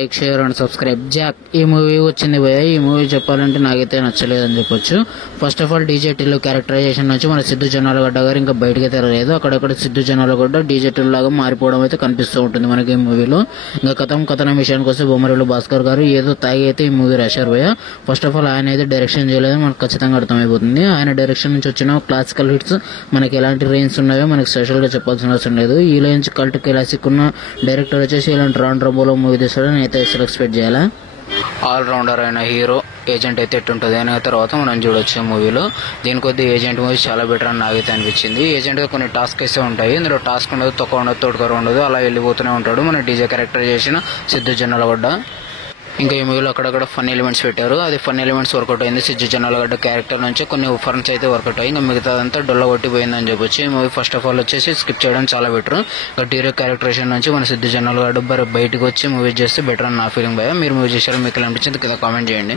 Like, share and subscribe. Jack ఈ movie వచ్చింది భయ. ఈ మూవీ చెప్పాలంటే నాకైతే నచ్చలేదని చెప్పొచ్చు. ఫస్ట్ ఆఫ్ ఆల్ డీజేటీలో క్యారెక్టరైజేషన్ నుంచి మన సిద్ధు జొన్నలగడ్డ గారు ఇంకా బయటకి తెరలేదు. అక్కడక్కడ సిద్ధు జొన్నలగడ్డ డీజేటీ లాగా మారిపోవడం అయితే కనిపిస్తూ ఉంటుంది మనకి ఈ మూవీలో. ఇంకా కథనం విషయానికి వస్తే బొమ్మరిల్లు భాస్కర్ గారు ఏదో తాగి అయితే ఈ మూవీ రాశారు భయ. ఫస్ట్ ఆఫ్ ఆల్ ఆయన అయితే డైరెక్షన్ చేయలేదు, మనకు ఖచ్చితంగా అర్థమైపోతుంది. ఆయన డైరెక్షన్ నుంచి వచ్చిన క్లాసికల్ హిట్స్ మనకి ఎలాంటి రేంజ్ ఉన్నాయో మనకి స్పెషల్ గా చెప్పాల్సిన అవసరం లేదు. ఈ రేంజ్ కల్ట్ క్లాసిక్ ఉన్న డైరెక్టర్ వచ్చేసి ఇలాంటి రాన్ రంబోలో మూవీ తీస్తాడని అయితే ఎక్స్పెక్ట్ చేయాలా. ఆల్ రౌండర్ అయిన హీరో ఏజెంట్ అయితే ఎట్టుంటుంది అనే తర్వాత మనం చూడొచ్చు మూవీలో. దీని కొద్ది ఏజెంట్ మూవీ చాలా బెటర్ అని నాకైతే అనిపించింది. ఏజెంట్ గా కొన్ని టాస్క్ అయితే ఉంటాయి. ఇందులో టాస్క్ ఉండదు, తొక్క ఉండదు, తోడుకర ఉండదు, అలా వెళ్ళిపోతూనే ఉంటాడు మన డీజే క్యారెక్టర్ చేసిన సిద్ధు జొన్నలగడ్డ. ఇంకా ఈ మూవీలో అక్కడక్కడ ఫన్ ఎలిమెంట్స్ పెట్టారు. అది ఫన్ ఎలిమెంట్స్ వర్కౌట్ అయింది. సిద్ధు జొన్నలగడ్డ క్యారెక్టర్ నుంచి కొన్ని ఫన్స్ అయితే వర్కౌట్ అయ్యి ఇంకా మిగతాదంతా డొల్ల కొట్టిపోయిందని చెప్పొచ్చు. ఈ మూవీ ఫస్ట్ ఆఫ్ ఆల్ వచ్చేసి స్కిప్ చేయడం చాలా బెటర్. ఇంకా డీరెక్ట్ క్యారెక్టరేషన్ నుంచి మన సిద్ధు జొన్నలగడ్డ బయటకు వచ్చి మూవీ చేస్తే బెటర్ అని నా ఫీలింగ్ భయ. మీరు మూవీ చేశారు, మీకు ఎలా అనిపించింది కదా కామెంట్ చేయండి.